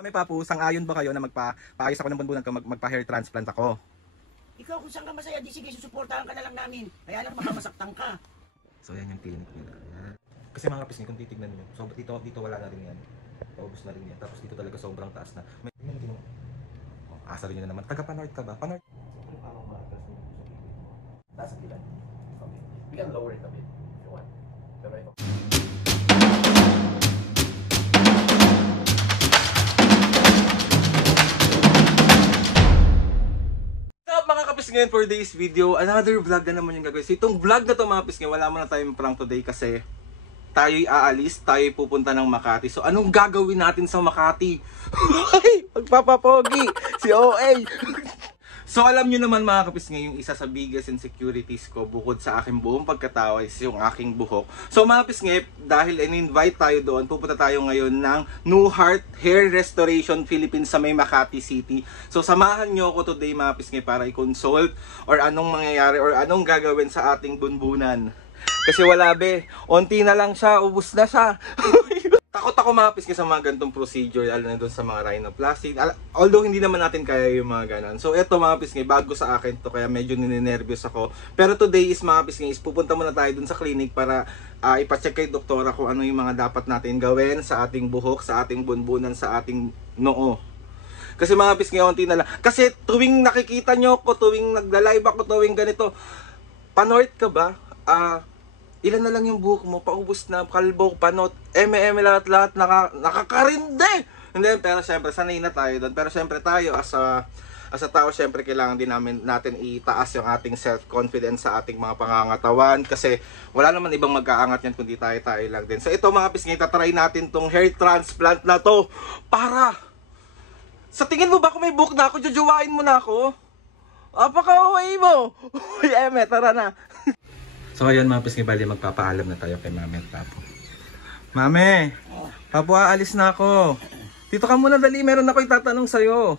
May papu, sang-ayon ba kayo na magpa-paayos ako ng bunbunan ko, magpa-hair transplant ako? Ikaw kung saan ka masaya, di sige, susuportahan ka na lang namin. Kaya lang makamasaktan ka. So yan yung clinic nila. Yan. Kasi mga kapisngi, kung titignan nyo, so, dito wala na rin yan. Paubos na rin yan. Tapos dito talaga sobrang taas na. May asa rin nyo na naman. Taga-Panort ka ba? Panort? Taas ang bilan. Okay. We can lower it a bit if you want. Pero ito. Ngayon for today's video, another vlog na naman yung gagawin. So itong vlog na to mga pisngi, wala mo na tayong prank today kasi tayo'y aalis, tayo'y pupunta ng Makati. So anong gagawin natin sa Makati? Magpapapogi si OA. So alam nyo naman mga kapisngi, yung isa sa biggest insecurities ko bukod sa aking buong pagkatawa is yung aking buhok. So mga kapisngi, dahil in-invite tayo doon, pupunta tayo ngayon ng New Heart Hair Restoration Philippines sa may Makati City. So samahan nyo ako today mga kapisngi para i-consult or anong mangyayari or anong gagawin sa ating bunbunan. Kasi wala be, onti na lang siya, ubus na siya. Takot ako mga pisngi sa mga ganitong procedure, lalo na doon sa mga rhinoplasty. Although hindi naman natin kaya yung mga ganon. So eto mga pisngi, bago sa akin to kaya medyo ninenervyos ako. Pero today is mga pisngi, pupunta muna tayo doon sa clinic para ipacheck kay doktora kung ano yung mga dapat natin gawin sa ating buhok, sa ating bunbunan, sa ating noo. Kasi mga pisngi, onti na lang. Kasi tuwing nakikita nyo ko, tuwing nagla-live ako, tuwing ganito, Panort ka ba? Ilan na lang yung buhok mo, paubos na, kalbo, panot, eme lahat-lahat, nakakarindi! Hindi, pero syempre, sanay na tayo doon. Pero syempre tayo, as a tao, syempre kailangan din natin itaas yung ating self-confidence sa ating mga pangangatawan. Kasi wala naman ibang mag-aangat yan kundi tayo lang din. So ito mga pisngi, tatry natin tong hair transplant na to. Para! Sa tingin mo ba kung may buhok na ako, jujuwain mo na ako? Apaka-away mo! Uy, eme, tara na! So ayun mga pisngi, bali magpapaalam na tayo kay Mami at Papo. Mami, Papo, aalis na ako. Dito ka muna, dali, meron ako itatanong sa'yo.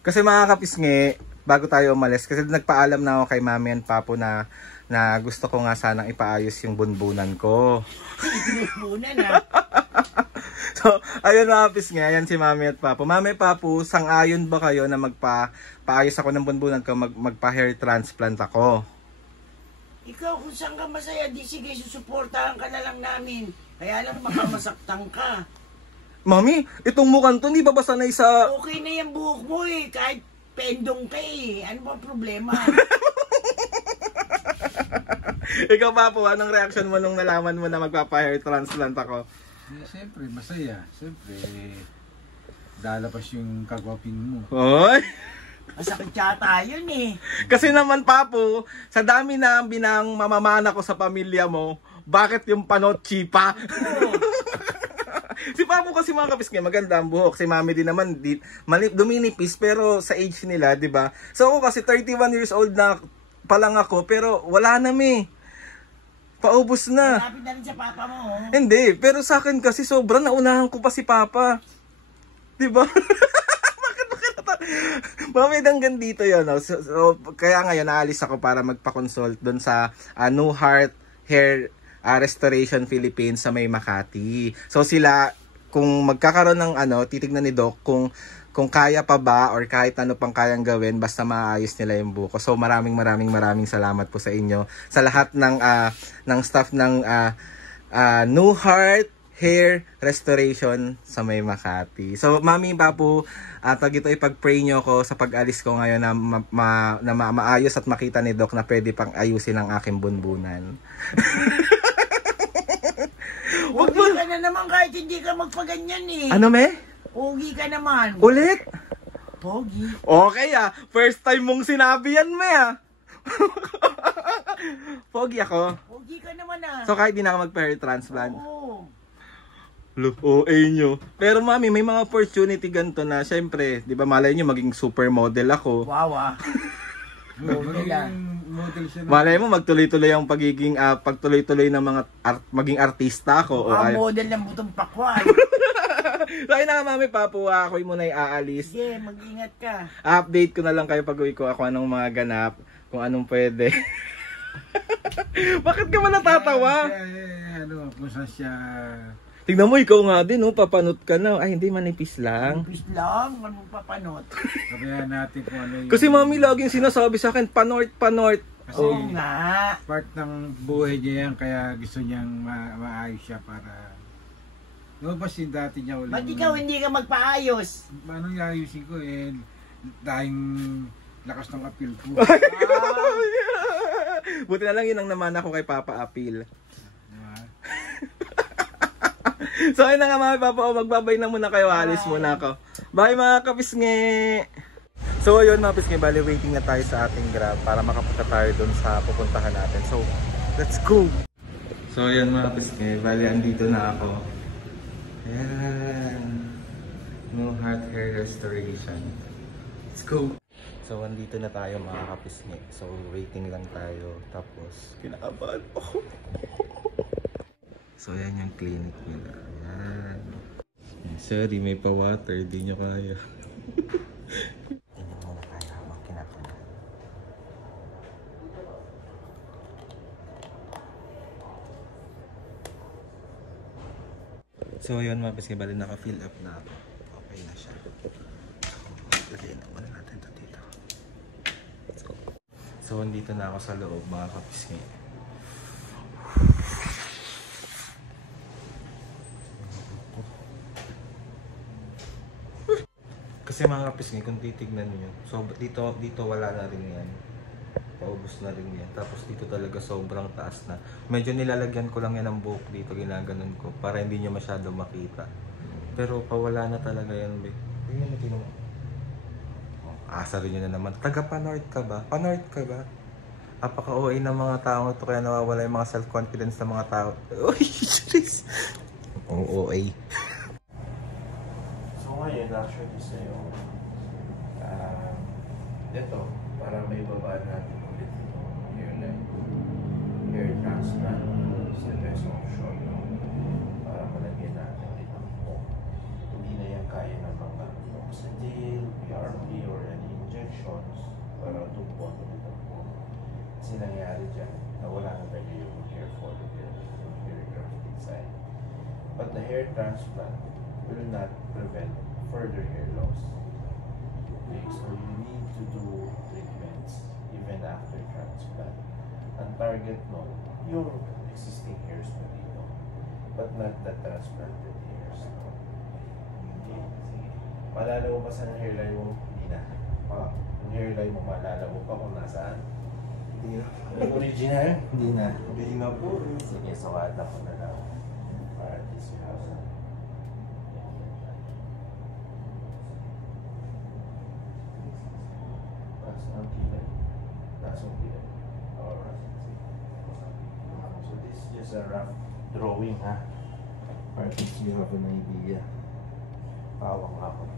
Kasi mga kapisngi, bago tayo umalis, kasi nagpaalam na ako kay Mami at Papo na gusto ko nga sanang ipaayos yung bunbunan ko. Bunbunan ha? So ayun mga kapisngi, ayan si Mami at Papo. Mami, Papo, sang-ayon ba kayo na magpaayos ako ng bunbunan ko, magpa-hair transplant ako? Ikaw kung saan ka masaya, di sige, susuportahan ka na lang namin. Kaya lang makamasaktan ka. Mami, itong mukhang to, hindi ba sanay sa... Okay na yung buhok mo eh, kahit pendong ka eh. Ano ba problema? Ikaw pa po, anong reaction mo nung nalaman mo na magpapa-hair transplant ako? Siyempre, masaya. Siyempre, dalapas yung kagwaping mo. Oy! Masakit yata yun eh. Kasi naman Papo, sa dami na binang mamamana ko sa pamilya mo, bakit yung panot chipa? Si Papo kasi mga kapisngi, maganda ang buhok. Si Mami din naman, duminipis pero sa age nila, di ba? So ako kasi 31 years old na pa lang ako, pero wala na mi. Paubos na. Malapit na rin sa papa mo. Oh. Hindi, pero sa akin kasi sobrang naunahan ko pa si Papa. Di ba? Mami, hanggang dito yun. No? So, kaya ngayon, naalis ako para magpa-consult doon sa New Heart Hair Restoration Philippines sa may Makati. So sila, kung magkakaroon ng titignan ni Doc kung kaya pa ba or kahit ano pang kayang gawin basta maayos nila yung buko. So maraming salamat po sa inyo. Sa lahat ng staff ng New Heart Hair Restoration sa may Makati. So, Mami, Papo, ito ipag-pray nyo ko sa pag-alis ko ngayon na maayos at makita ni Doc na pwede pang ayusin ang aking bunbunan. Pogi ka na naman kahit hindi ka magpaganyan eh. Ano, me? Pogi ka naman. Ulit? Pogi. Okay first time mong sinabi yan, me Pogi ako. Pogi ka naman So, kahit di na ako mag-hair transplant? Oo. Look, OA nyo. Pero Mami, may mga opportunity ganito na, syempre, di ba malay nyo maging supermodel ako. Wow Model siya. Malay mo magtuloy-tuloy ang pagtuloy-tuloy ng mga maging artista ako. Model ng butong pakwan. So ayun na nga Mami, Papo, ako'y muna aalis. Sige, mag-ingat ka. Update ko na lang kayo pag uwi ko ako anong mga ganap, kung anong pwede. Bakit ka ba natatawa? Kung saan siya Tignan mo, ikaw nga din, oh, papanot ka na. Ay, hindi, manipis lang. Manipis lang, anong papanot? Sabihan natin kung ano yung... Kasi mami laging sinasabi sa akin, panort. Kasi Oo nga. part ng buhay niya yan, kaya gusto niyang maayos siya para... Lumabas yung dati niya ulit. Ba't ikaw hindi ka magpaayos? Paano ayusin ko eh? Dahil lakas ng appeal ko. Buti na lang yun ang naman ako kay Papa Apil. Diba? So ayun na nga mga Papa, magbabay na muna kayo, alis muna ako. Bye mga kapisngi! So ayun mga kapisngi, bali waiting na tayo sa ating Grab para makapunta tayo dun sa pupuntahan natin. So, let's go! So ayun mga kapisngi, bali andito na ako. Ayan. No Heart Hair Restoration. Let's go! So andito na tayo mga kapisngi. So waiting lang tayo. Tapos kinakabahan ako. So ayan yung clinic nila. Ayan. Sorry, may pa-water. Di nyo kaya. Di nyo muna kaya habang kinakabahan. So ayun mga kapisngi, bali naka-fill up na ako. Okay na siya. Lagyan na muna natin ito dito. Let's go. So andito na ako sa loob mga kapisngi. Kasi mga kapisngi, kung titignan niyo, so dito wala na rin yan. Paubos na rin yan. Tapos dito talaga sobrang taas na. Medyo nilalagyan ko lang yan ng buhok dito, ginaganon ko para hindi niyo masyado makita. Pero pawala na talaga yan, be. Tingnan mo, tingnan mo. Asa rin yun na naman. Taga-Panort ka ba? Panort ka ba? Apaka-OA ng mga tao ito kaya nawawala yung mga self-confidence ng mga tao. Uy, serious. OA. So ngayon, actually sa'yo, ito, para may babaan natin ulit ito, hair transplant, sa resorption, para malagyan natin ito po. Hindi na yan kaya ng mga oxygen, PRP, or any injections para tupon ito po. Kasi nangyari dyan, nawala na tayo yung hair follicle, yung hair graft inside. But the hair transplant will not prevent further hair loss. Okay, so you need to do treatments even after transplant. Ang target mo, yung existing hairs mo dito, but not the transplanted hairs. Okay, sige. Maalala mo ba sa hairline mo? Hindi na. Yung hairline mo, maalala mo pa kung nasaan? Hindi na. Yung original? Hindi na. Hindi na po. Sige, so add ako na lang. Para at least you have some. Ang kilay. Nasong kilay. Alright. So this is just a rough drawing, ha? Para at least you have an idea. Pawang ako.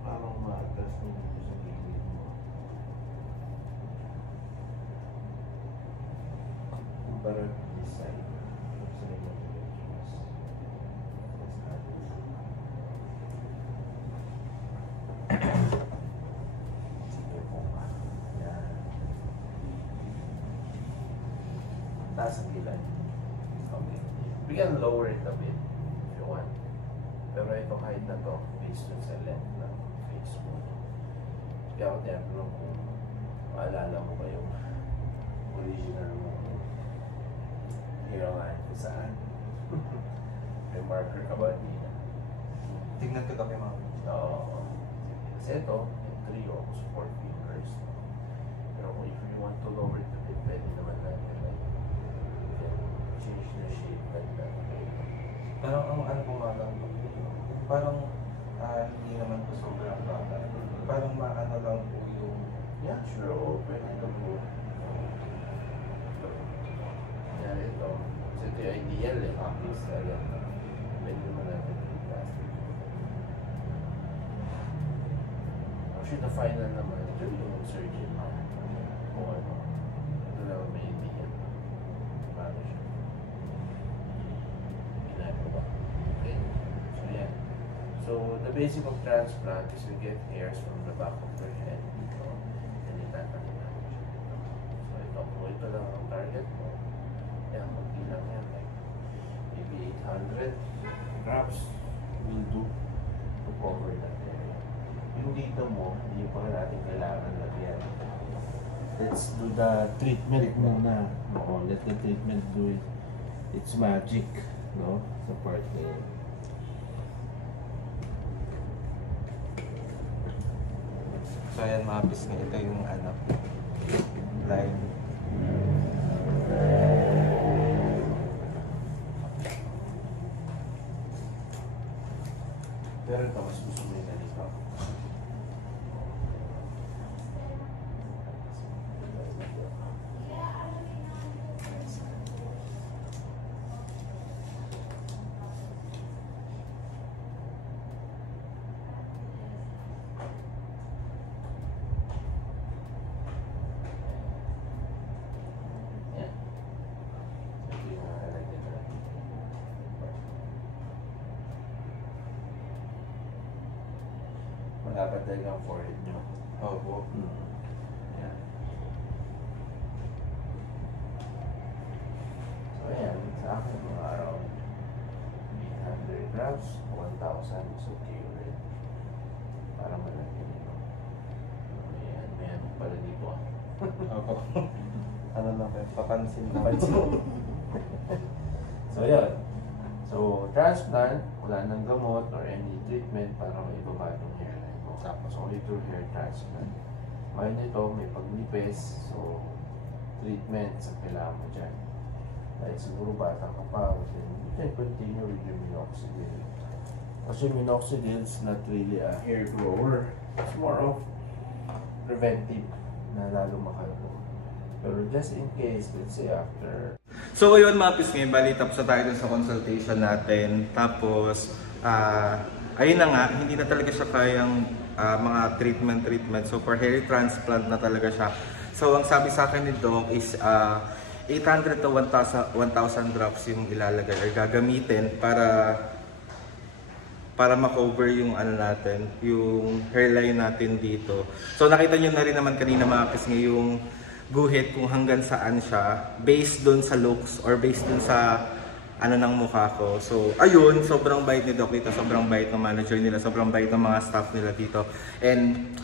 Parang matas mo dito sa gilid mo. Kumpara this side. Sa limang directions. Sige po ka. Yan. Taas ang gilid. Okay. We can lower it a bit if you want. Pero ito kahit na to, based dun sa length ng face mo. Kaya ako tinatanong kung maalala mo ba yung original mo hairline kung saan. May marker ka ba? Hindi na. Tingnan ko kami mga. Oo. Kasi ito, yung 3 o 4 fingers. Pero kung if you want to lower it a bit, pwede naman natin like, change the shape like that. Parang ang ano po nga lang, parang hindi naman po sobrang bata. Parang maano lang po yung... Yeah, sure. Oo, pwede ito po. Yan ito. So ito yung ideal eh. Obvious talaga. Pwede naman natin yung plastic. Actually, the final naman, ito yung surgeon. Kung ano. na maintindihan mo. Paano siya? Ginagawa. Okay? So, yan. So, the basic of transplant is we get hairs from the back of your head dito. And itatanim natin siya dito. So, ito lang ang target mo. Yan, kunti lang yan. Like, maybe 800 grams will do to cover that area. Yung dito mo, hindi pa natin kailangan lagyan. Let's do the treatment muna. Oo, let the treatment do it. It's magic, no? Sa part na yun. So ayan mga pisngi, ito yung ano, line. Pero ito, mas gusto mo yung ganito. Yan. Ito yung nalagyan natin. Malapad talaga ang forehead nyo. Opo. Yan. So, ayan. Sa akin, mga around 800 grams, 1,000 is okay ulit. Para malagyan nyo. Ayan, may ano pala dito. Opo. Ano lang kayo, papansin na. So, yan. So, transplant, wala nang gamot or any treatment para maibaba yung hairline mo. Tapos, only through hair transplant. Ngayon ito, may pagnipis. So, treatment sa kailangan mo dyan. Dahil siguro bata ka pa, you can continue with your minoxidil. Kasi minoxidil is not really a hair grower. It's more of preventive na lalo makagawa. Pero just in case, let's say after So ayun mga pisngi, bali tapos na tayo dun sa consultation natin. Tapos, ayun na nga, hindi na talaga siya kayang mga treatment. So for hair transplant na talaga siya. So ang sabi sa akin ni Doc is 800 to 1,000 drops yung ilalagay or gagamitin para ma-cover yung ano natin, yung hairline natin dito. So nakita nyo na rin naman kanina mga pisngi yung guhit kung hanggang saan siya based dun sa looks or based dun sa ano ng mukha ko. So ayun, sobrang bait ni Doc dito, sobrang bait ng manager nila, sobrang bait ng mga staff nila dito. And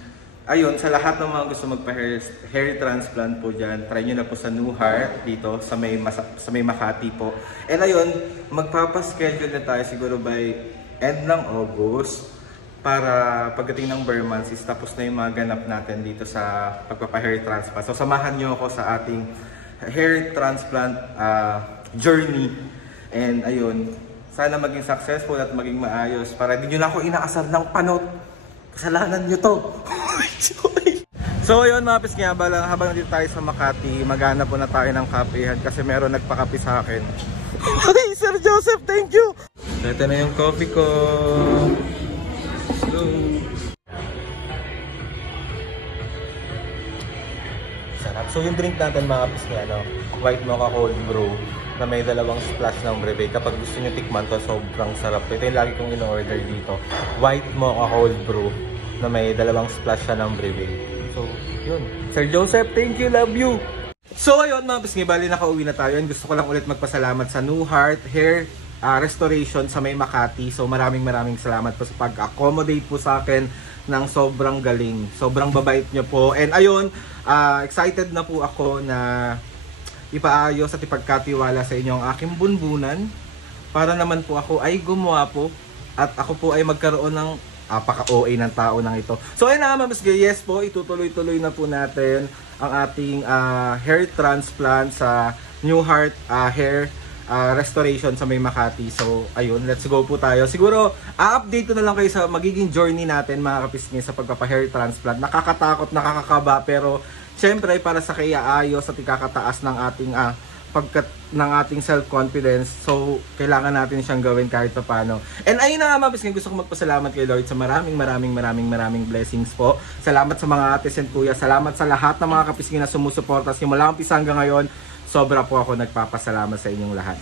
ayun, sa lahat ng mga gusto magpa-hair transplant po dyan, try nyo na po sa New Heart dito sa may Makati po. And ayun, magpapaschedule na tayo siguro by end ng August para pagdating ng bare months is tapos na yung mga ganap natin dito sa pagpapa-hair transplant. So samahan nyo ako sa ating hair transplant journey. And ayun, sana maging successful at maging maayos para hindi nyo na ako inaasar ng panot. Kasalanan nyo to. So ayun mga pisngi, habang nandito tayo sa Makati, maghanap po na tayo ng kapehan kasi meron nagpakape sa akin. Hey Sir Joseph, thank you! So ito na yung coffee ko. Sarap. So yung drink natin mga pisngi, white mocha cold brew na may dalawang splash ng brevet. Kapag gusto nyo tikman to, sobrang sarap. Ito yung lagi kong in-order dito. White mocha cold brew na may dalawang splash siya ng brevet. So yun. Sir Joseph, thank you, love you! So ayun mga pisngi, bali nakauwi na tayo. Gusto ko lang ulit magpasalamat sa New Heart Hair Restoration sa may Makati. So maraming salamat po sa pag-accommodate po sa akin ng sobrang galing. Sobrang babait nyo po. And ayun, excited na po ako na ipaayos at ipagkatiwala sa inyo ang aking bunbunan para naman po ako ay gumawa po at ako po ay magkaroon ng apaka-OA ng tao ng ito. So ayun na mga Mas Gay, yes po, itutuloy-tuloy na po natin ang ating hair transplant sa New Heart Hair Restoration sa may Makati. So ayun, let's go po tayo. Siguro update ko na lang kayo sa magiging journey natin mga kapisngi sa pagpapa-hair transplant. Nakakatakot, nakakakaba, pero syempre para sa kaya ayos at ikakataas ng ating pagkat ng ating self-confidence. So, kailangan natin siyang gawin kahit pa paano. And ayun na nga mga pisngay, gusto ko magpasalamat kay Lord sa maraming blessings po. Salamat sa mga ates and kuya. Salamat sa lahat ng mga kapisngay na sumusuporta simula umpisa hanggang ngayon. Sobra po ako nagpapasalamat sa inyong lahat.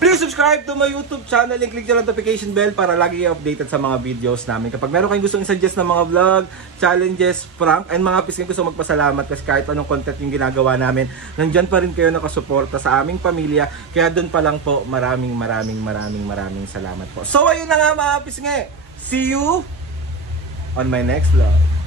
Please subscribe to my YouTube channel and click the notification bell para lagi updated sa mga videos namin. Kapag meron kayong gustong i-suggest ng mga vlog, challenges, prank, and mga pisngay, gusto magpasalamat kasi kahit anong content yung ginagawa namin, nandyan pa rin kayo nakasuporta sa aming pamilya. Kaya doon pa lang po, maraming salamat po. So ayun na nga mga pisngay. See you on my next vlog.